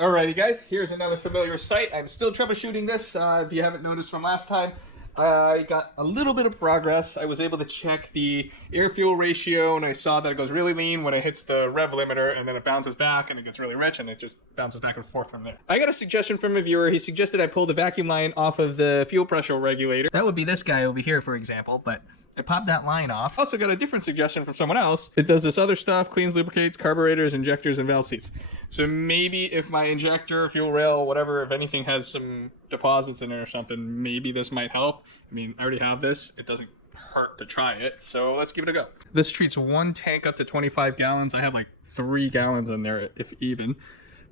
Alrighty guys, here's another familiar sight. I'm still troubleshooting this. If you haven't noticed from last time, I got a little bit of progress. I was able to check the air-fuel ratio, and I saw that it goes really lean when it hits the rev limiter, and then it bounces back, and it gets really rich, and it just bounces back and forth from there. I got a suggestion from a viewer. He suggested I pull the vacuum line off of the fuel pressure regulator. That would be this guy over here, for example, but I popped that line off. Also got a different suggestion from someone else. It does this other stuff, cleans, lubricates, carburetors, injectors, and valve seats. So maybe if my injector, fuel rail, whatever, if anything has some deposits in it or something, maybe this might help. I mean, I already have this. It doesn't hurt to try it, so let's give it a go. This treats one tank up to 25 gallons. I have like 3 gallons in there, if even.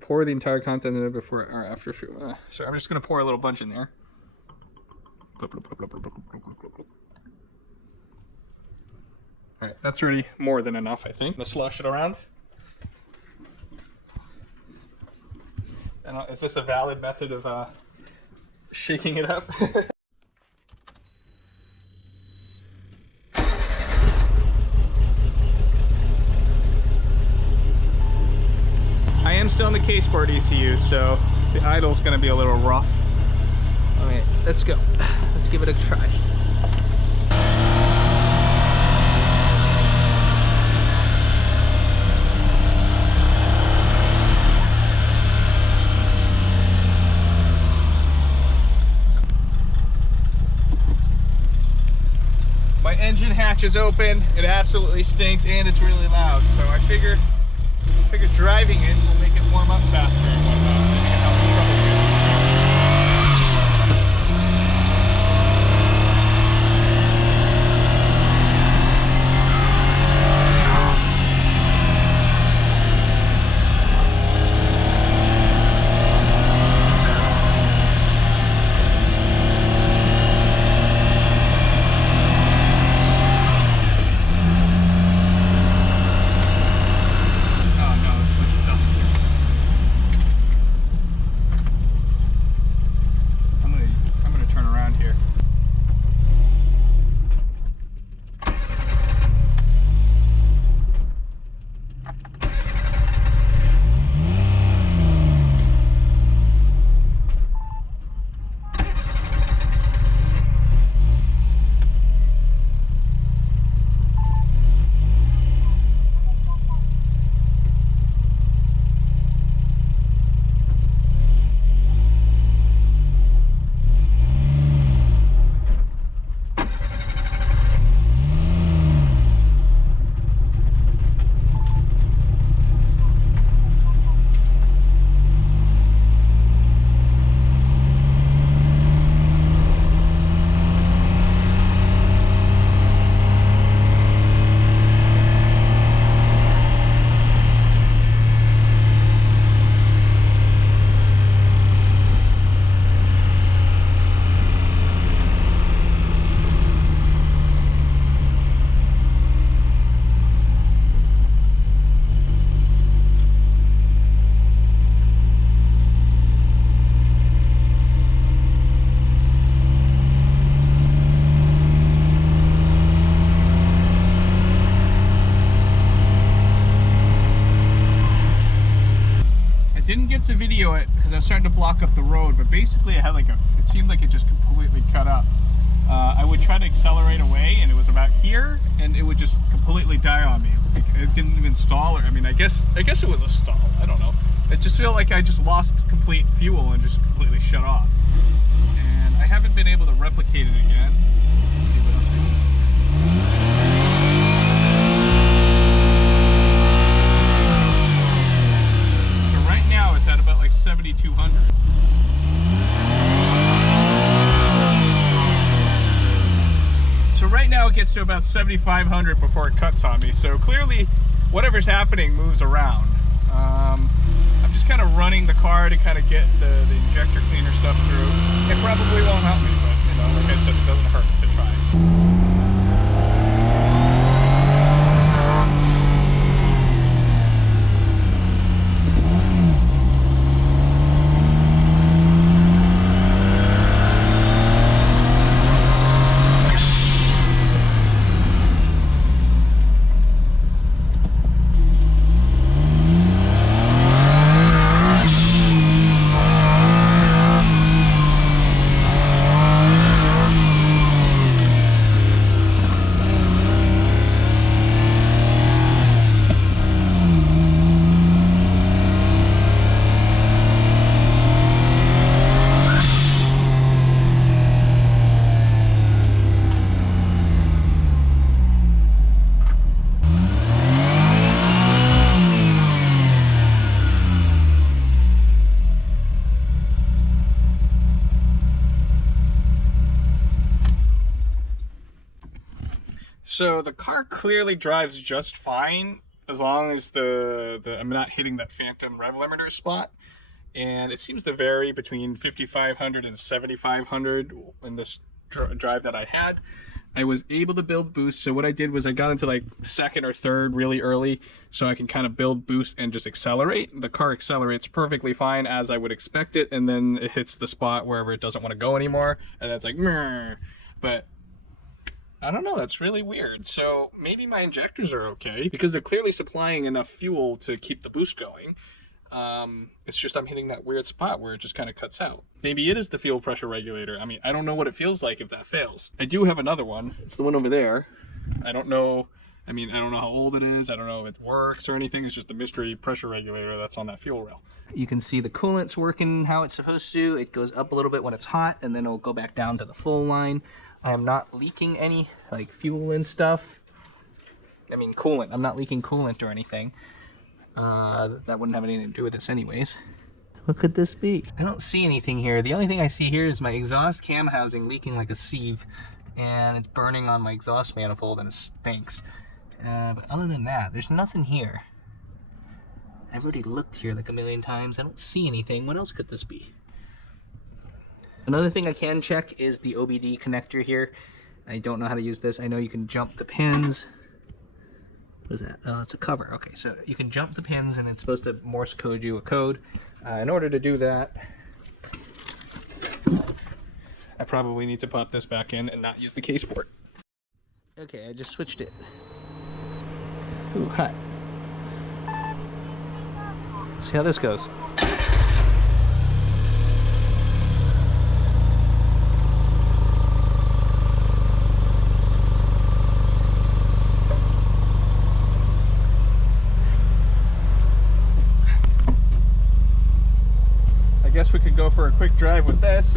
Pour the entire content in it before or after fuel. So I'm just gonna pour a little bunch in there. Alright, that's really more than enough, I think. Let's slosh it around. And is this a valid method of shaking it up? I am still in the keisport ECU, so the idle's going to be a little rough. Alright, let's go. Let's give it a try. My engine hatch is open, it absolutely stinks, and it's really loud, so I figure driving it will make it warm up faster and whatnot. I think it helps troubleshoot. Didn't get to video it because I was starting to block up the road, but basically it had like it seemed like it just completely cut up. I would try to accelerate away and it was about here and it would just completely die on me. It didn't even stall, or I mean I guess it was a stall, I don't know. It just felt like I just lost complete fuel and just completely shut off. And I haven't been able to replicate it again. Let's see what else we do. Now it's at about like 7,200. So right now it gets to about 7,500 before it cuts on me. So clearly whatever's happening moves around. I'm just kind of running the car to kind of get the injector cleaner stuff through. It probably won't help me, but you know, like I said, it doesn't hurt to try. So the car clearly drives just fine as long as I'm not hitting that phantom rev limiter spot. And it seems to vary between 5,500 and 7,500 in this drive that I had. I was able to build boost, so what I did was I got into like second or third really early so I can kind of build boost and just accelerate. The car accelerates perfectly fine as I would expect it, and then it hits the spot wherever it doesn't want to go anymore, and then it's like, meh. But I don't know, that's really weird. So maybe my injectors are okay because they're clearly supplying enough fuel to keep the boost going. It's just I'm hitting that weird spot where it just kind of cuts out. Maybe it is the fuel pressure regulator. I mean, I don't know what it feels like if that fails. I do have another one. It's the one over there. I don't know. I mean, I don't know how old it is. I don't know if it works or anything. It's just the mystery pressure regulator that's on that fuel rail. You can see the coolant's working how it's supposed to. It goes up a little bit when it's hot, and then it'll go back down to the full line. I am not leaking any like fuel and stuff. I mean, coolant. I'm not leaking coolant or anything. That wouldn't have anything to do with this anyways. What could this be? I don't see anything here. The only thing I see here is my exhaust cam housing leaking like a sieve, and it's burning on my exhaust manifold and it stinks. But other than that, there's nothing here. I've already looked here like a million times. I don't see anything. What else could this be? Another thing I can check is the OBD connector here. I don't know how to use this. I know you can jump the pins. What is that? Oh, it's a cover. Okay, so you can jump the pins and it's supposed to Morse code you a code. In order to do that, I probably need to pop this back in and not use the keisport. Okay, I just switched it. Ooh, hot. Let's see how this goes. I guess we could go for a quick drive with this.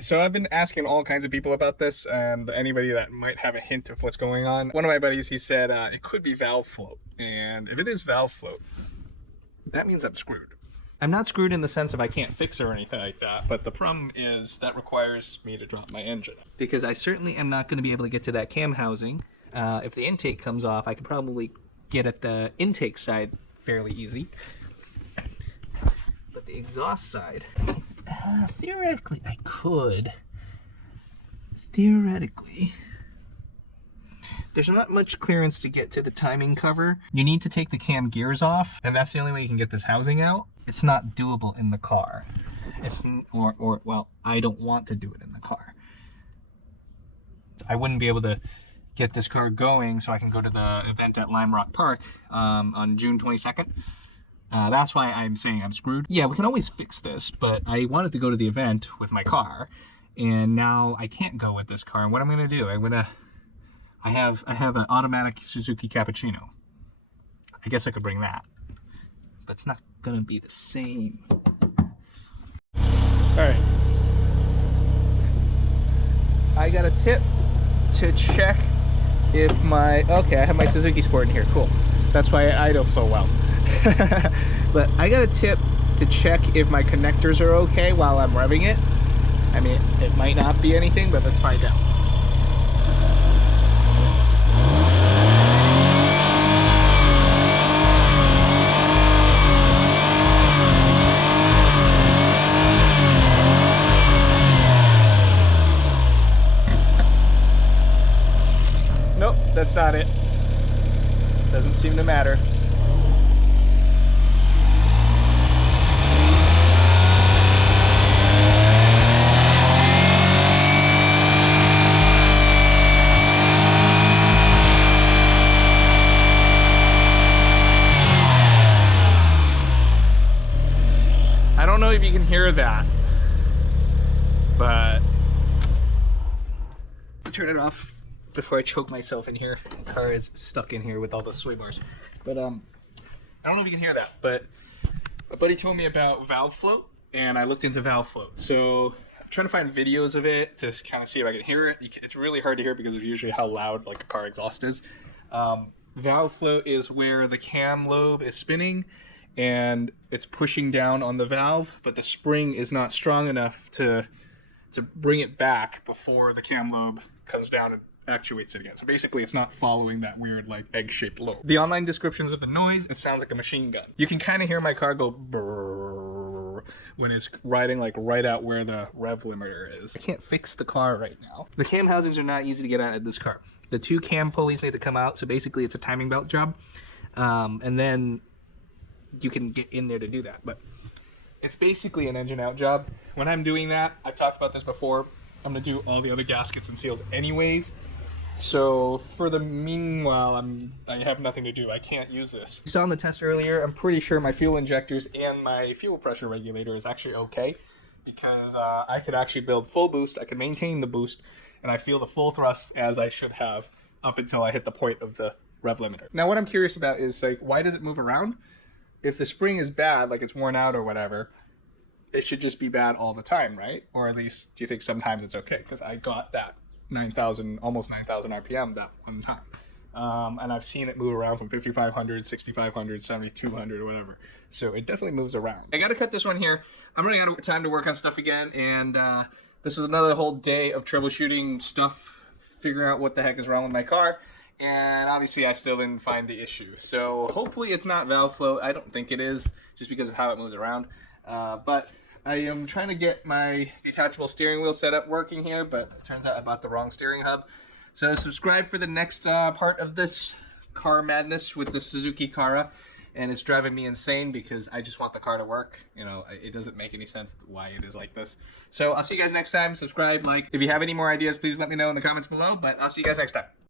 So I've been asking all kinds of people about this, and anybody that might have a hint of what's going on. One of my buddies, he said it could be valve float, and if it is valve float, that means I'm screwed. I'm not screwed in the sense of I can't fix it or anything like that, but the problem is that requires me to drop my engine. Because I certainly am not going to be able to get to that cam housing. If the intake comes off, I could probably get at the intake side fairly easy. But the exhaust side... theoretically, I could. Theoretically. There's not much clearance to get to the timing cover. You need to take the cam gears off, and that's the only way you can get this housing out. It's not doable in the car. Well, I don't want to do it in the car. I wouldn't be able to get this car going so I can go to the event at Lime Rock Park on June 22nd. That's why I'm saying I'm screwed. Yeah, we can always fix this, but I wanted to go to the event with my car, and now I can't go with this car. And what I'm gonna do, I have an automatic Suzuki Cappuccino. I guess I could bring that, but it's not gonna be the same. All right, I got a tip to check if okay, I have my Suzukisport in here. Cool. That's why it idles so well. But I got a tip to check if my connectors are okay while I'm revving it. I mean, it might not be anything, but let's find out. that's not it. Doesn't seem to matter. I don't know if you can hear that, but I'll turn it off before I choke myself in here. The car is stuck in here with all the sway bars. But I don't know if you can hear that, but a buddy told me about valve float, and I looked into valve float. So I'm trying to find videos of it to kind of see if I can hear it. It's really hard to hear because of usually how loud like a car exhaust is. Valve float is where the cam lobe is spinning and it's pushing down on the valve, but the spring is not strong enough to bring it back before the cam lobe comes down and actuates it again. So basically it's not following that weird like egg-shaped lobe. The online descriptions of the noise, it sounds like a machine gun. You can kind of hear my car go brrrrrrrrr when it's riding like right out where the rev limiter is. I can't fix the car right now. The cam housings are not easy to get out of this car. The two cam pulleys need to come out, so basically it's a timing belt job. And then you can get in there to do that, but it's basically an engine out job. When I'm doing that, I've talked about this before, I'm gonna do all the other gaskets and seals anyways. So for the meanwhile, I have nothing to do. I can't use this. You saw in the test earlier, I'm pretty sure my fuel injectors and my fuel pressure regulator is actually okay, because I could actually build full boost, I could maintain the boost, and I feel the full thrust as I should have up until I hit the point of the rev limiter. Now what I'm curious about is like, why does it move around? If the spring is bad, like it's worn out or whatever, it should just be bad all the time, right? Or at least, do you think sometimes it's okay? Because I got that 9,000, almost 9,000 RPM that one time. And I've seen it move around from 5,500, 6,500, 7,200, or whatever. So it definitely moves around. I gotta cut this one here. I'm running out of time to work on stuff again, and this was another whole day of troubleshooting stuff, figuring out what the heck is wrong with my car. And obviously I still didn't find the issue. So hopefully it's not valve float. I don't think it is, just because of how it moves around. But I am trying to get my detachable steering wheel set up working here, but it turns out I bought the wrong steering hub. So subscribe for the next part of this car madness with the Suzuki Cara. And it's driving me insane because I just want the car to work. You know, it doesn't make any sense why it is like this. So I'll see you guys next time. Subscribe, like. If you have any more ideas, please let me know in the comments below. But I'll see you guys next time.